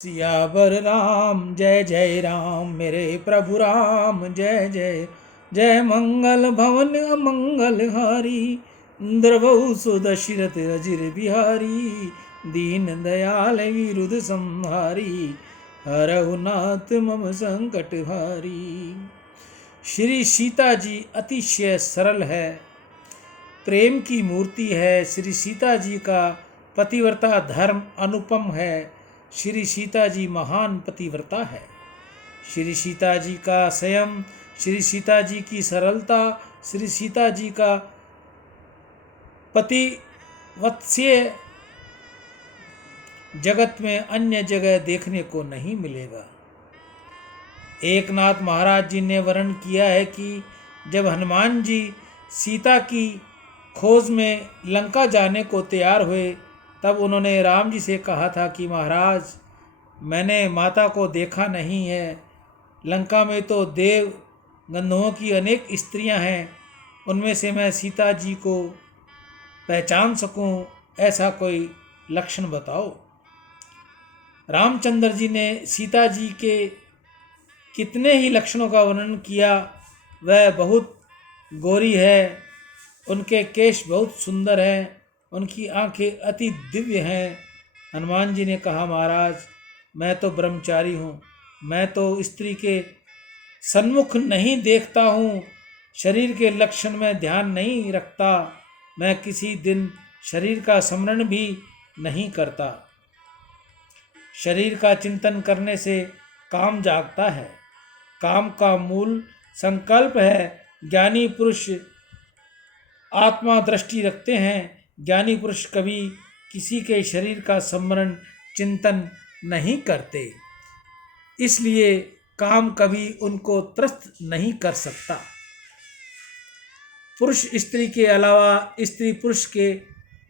सियावर राम जय जय राम, मेरे प्रभु राम जय जय जय। मंगल भवन अमंगल हारी, द्रवहु सुदशरथ अजिर बिहारी। दीन दयाल विरुद्ध संहारी, हरहु नाथ मम संकट हारी। श्री सीता जी अतिशय सरल है, प्रेम की मूर्ति है। श्री सीता जी का पतिव्रता धर्म अनुपम है। श्री सीता जी महान पतिव्रता है। श्री सीता जी का संयम, श्री सीता जी की सरलता, श्री सीता जी का पतिवत्स्य जगत में अन्य जगह देखने को नहीं मिलेगा। एकनाथ महाराज जी ने वर्णन किया है कि जब हनुमान जी सीता की खोज में लंका जाने को तैयार हुए, तब उन्होंने राम जी से कहा था कि महाराज, मैंने माता को देखा नहीं है। लंका में तो देव गंधर्वों की अनेक स्त्रियां हैं, उनमें से मैं सीता जी को पहचान सकूं, ऐसा कोई लक्षण बताओ। रामचंद्र जी ने सीता जी के कितने ही लक्षणों का वर्णन किया। वह बहुत गोरी है, उनके केश बहुत सुंदर हैं, उनकी आंखें अति दिव्य हैं। हनुमान जी ने कहा, महाराज, मैं तो ब्रह्मचारी हूँ, मैं तो स्त्री के सन्मुख नहीं देखता हूँ, शरीर के लक्षण में ध्यान नहीं रखता, मैं किसी दिन शरीर का स्मरण भी नहीं करता। शरीर का चिंतन करने से काम जागता है, काम का मूल संकल्प है। ज्ञानी पुरुष आत्मा दृष्टि रखते हैं। ज्ञानी पुरुष कभी किसी के शरीर का स्मरण चिंतन नहीं करते, इसलिए काम कभी उनको त्रस्त नहीं कर सकता। पुरुष स्त्री के अलावा स्त्री पुरुष के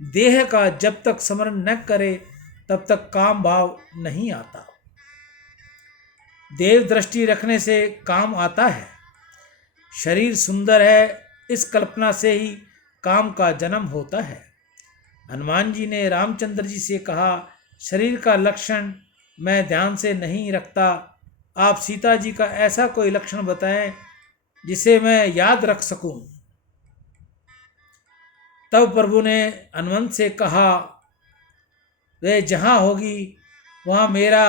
देह का जब तक स्मरण न करे, तब तक काम भाव नहीं आता। देव दृष्टि रखने से काम आता है। शरीर सुंदर है, इस कल्पना से ही काम का जन्म होता है। हनुमान जी ने रामचंद्र जी से कहा, शरीर का लक्षण मैं ध्यान से नहीं रखता, आप सीता जी का ऐसा कोई लक्षण बताएं जिसे मैं याद रख सकूं। तब प्रभु ने हनुमंत से कहा, वे जहाँ होगी वहाँ मेरा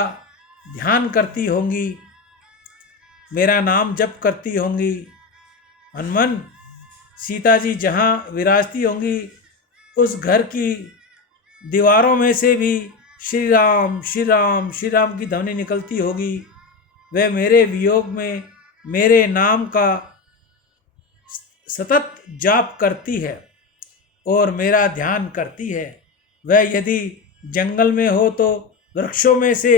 ध्यान करती होंगी, मेरा नाम जप करती होंगी। हनुमान, सीता जी जहाँ विराजती होंगी, उस घर की दीवारों में से भी श्री राम श्री राम श्री राम की ध्वनि निकलती होगी। वह मेरे वियोग में मेरे नाम का सतत जाप करती है और मेरा ध्यान करती है। वह यदि जंगल में हो तो वृक्षों में से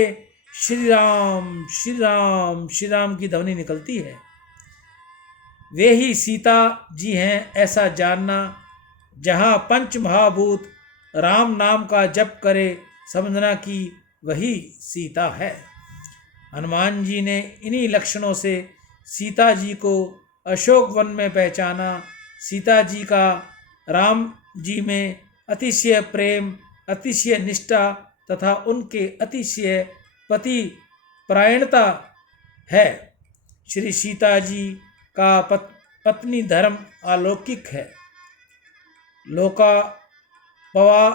श्री राम श्री राम श्री राम की ध्वनि निकलती है। वे ही सीता जी हैं, ऐसा जानना। जहाँ पंच महाभूत राम नाम का जप करे, समझना कि वही सीता है। हनुमान जी ने इन्हीं लक्षणों से सीता जी को अशोक वन में पहचाना। सीता जी का राम जी में अतिशय प्रेम, अतिशय निष्ठा तथा उनके अतिशय पति परायणता है। श्री सीता जी का पत्नी धर्म अलौकिक है। लोकापवा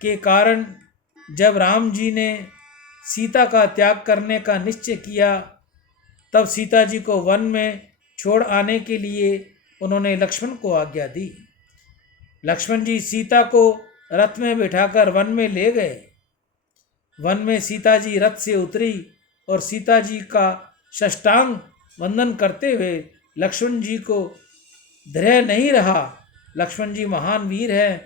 के कारण जब राम जी ने सीता का त्याग करने का निश्चय किया, तब सीता जी को वन में छोड़ आने के लिए उन्होंने लक्ष्मण को आज्ञा दी। लक्ष्मण जी सीता को रथ में बिठाकर वन में ले गए। वन में सीता जी रथ से उतरी और सीता जी का साष्टांग वंदन करते हुए लक्ष्मण जी को धैर्य नहीं रहा। लक्ष्मण जी महान वीर हैं,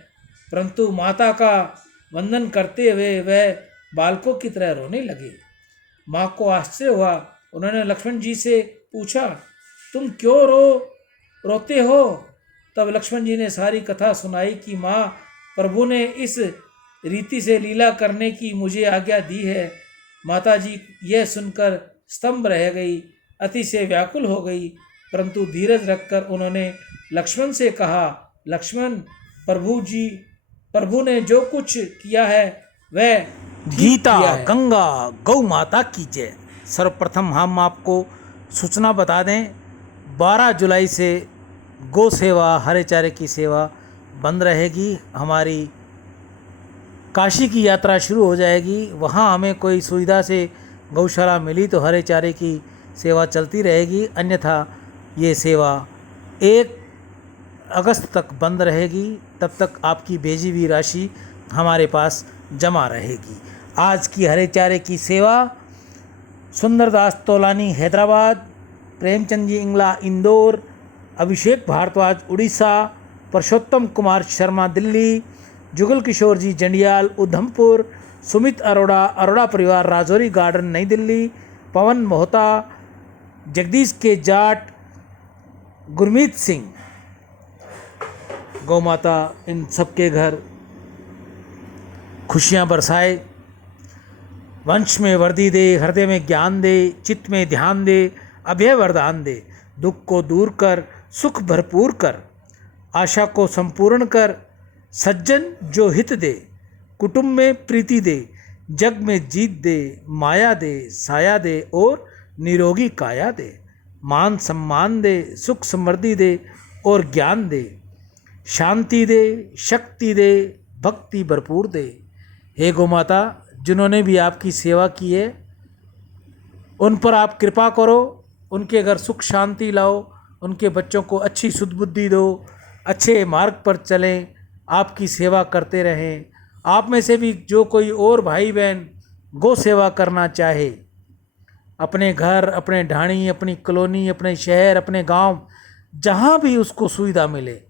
परंतु माता का वंदन करते हुए वह बालकों की तरह रोने लगे। माँ को आश्चर्य हुआ। उन्होंने लक्ष्मण जी से पूछा, तुम क्यों रोते हो? तब लक्ष्मण जी ने सारी कथा सुनाई कि माँ, प्रभु ने इस रीति से लीला करने की मुझे आज्ञा दी है। माता जी यह सुनकर स्तंभ रह गई, अतिशय व्याकुल हो गई, परंतु धीरज रखकर उन्होंने लक्ष्मण से कहा, लक्ष्मण, प्रभु ने जो कुछ किया है वह गीता गंगा गौ माता की जय। सर्वप्रथम हम आपको सूचना बता दें, 12 जुलाई से गौ सेवा, हरे चारे की सेवा बंद रहेगी। हमारी काशी की यात्रा शुरू हो जाएगी। वहाँ हमें कोई सुविधा से गौशाला मिली तो हरे चारे की सेवा चलती रहेगी, अन्यथा ये सेवा 1 अगस्त तक बंद रहेगी। तब तक आपकी भेजी हुई राशि हमारे पास जमा रहेगी। आज की हरे चारे की सेवा सुंदरदास तोलानी हैदराबाद, प्रेमचंद जी इंगला इंदौर, अभिषेक भारद्वाज उड़ीसा, पुरुषोत्तम कुमार शर्मा दिल्ली, जुगल किशोर जी जंडियाल उधमपुर, सुमित अरोड़ा अरोड़ा परिवार राजौरी गार्डन नई दिल्ली, पवन मोहता, जगदीश के जाट, गुरमीत सिंह, गौ माता इन सबके घर खुशियाँ बरसाए, वंश में वर्दी दे, हृदय में ज्ञान दे, चित्त में ध्यान दे, अभय वरदान दे, दुख को दूर कर, सुख भरपूर कर, आशा को संपूर्ण कर, सज्जन जो हित दे, कुटुंब में प्रीति दे, जग में जीत दे, माया दे, साया दे और निरोगी काया दे, मान सम्मान दे, सुख समृद्धि दे और ज्ञान दे, शांति दे, शक्ति दे, भक्ति भरपूर दे। हे गौ माता, जिन्होंने भी आपकी सेवा की है उन पर आप कृपा करो, उनके घर सुख शांति लाओ, उनके बच्चों को अच्छी सुदबुद्धि दो, अच्छे मार्ग पर चलें, आपकी सेवा करते रहें। आप में से भी जो कोई और भाई बहन गौ सेवा करना चाहे, अपने घर, अपने ढाणी, अपनी कॉलोनी, अपने शहर, अपने गांव, जहां भी उसको सुविधा मिले,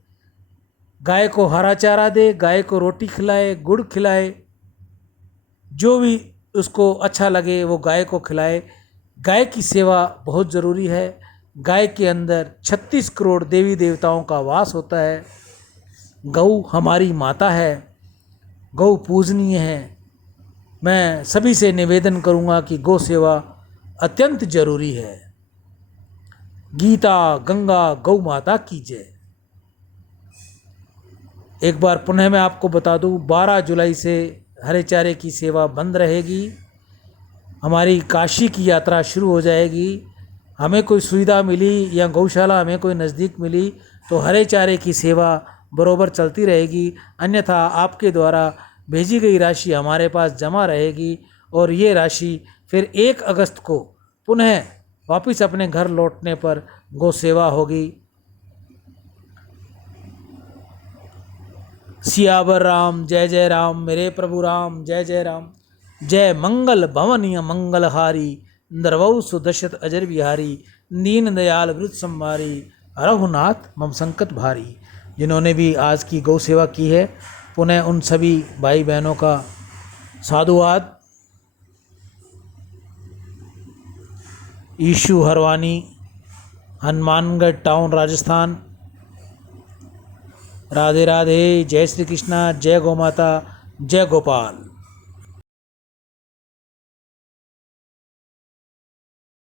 गाय को हरा चारा दे, गाय को रोटी खिलाए, गुड़ खिलाए, जो भी उसको अच्छा लगे वो गाय को खिलाए। गाय की सेवा बहुत ज़रूरी है। गाय के अंदर 36 करोड़ देवी देवताओं का वास होता है। गौ हमारी माता है, गौ पूजनीय है। मैं सभी से निवेदन करूंगा कि गौ सेवा अत्यंत जरूरी है। गीता गंगा गौ माता की जय। एक बार पुनः मैं आपको बता दूं, 12 जुलाई से हरे चारे की सेवा बंद रहेगी। हमारी काशी की यात्रा शुरू हो जाएगी। हमें कोई सुविधा मिली या गौशाला हमें कोई नज़दीक मिली तो हरे चारे की सेवा बरोबर चलती रहेगी, अन्यथा आपके द्वारा भेजी गई राशि हमारे पास जमा रहेगी और ये राशि फिर 1 अगस्त को पुनः वापस अपने घर लौटने पर गौ सेवा होगी। सियावर राम जय जय राम, मेरे प्रभु राम जय जय राम। जय मंगल भवनीय मंगलहारी, नरवऊ सुदशरथ अजर बिहारी, दीन दयाल वृद्ध संभारी, रघुनाथ मम संकट भारी। जिन्होंने भी आज की गौ सेवा की है, पुनः उन सभी भाई बहनों का साधुवाद। ईशु हरवानी, हनुमानगढ़ टाउन, राजस्थान। राधे राधे, जय श्री कृष्णा, जय गौ माता, जय गोपाल।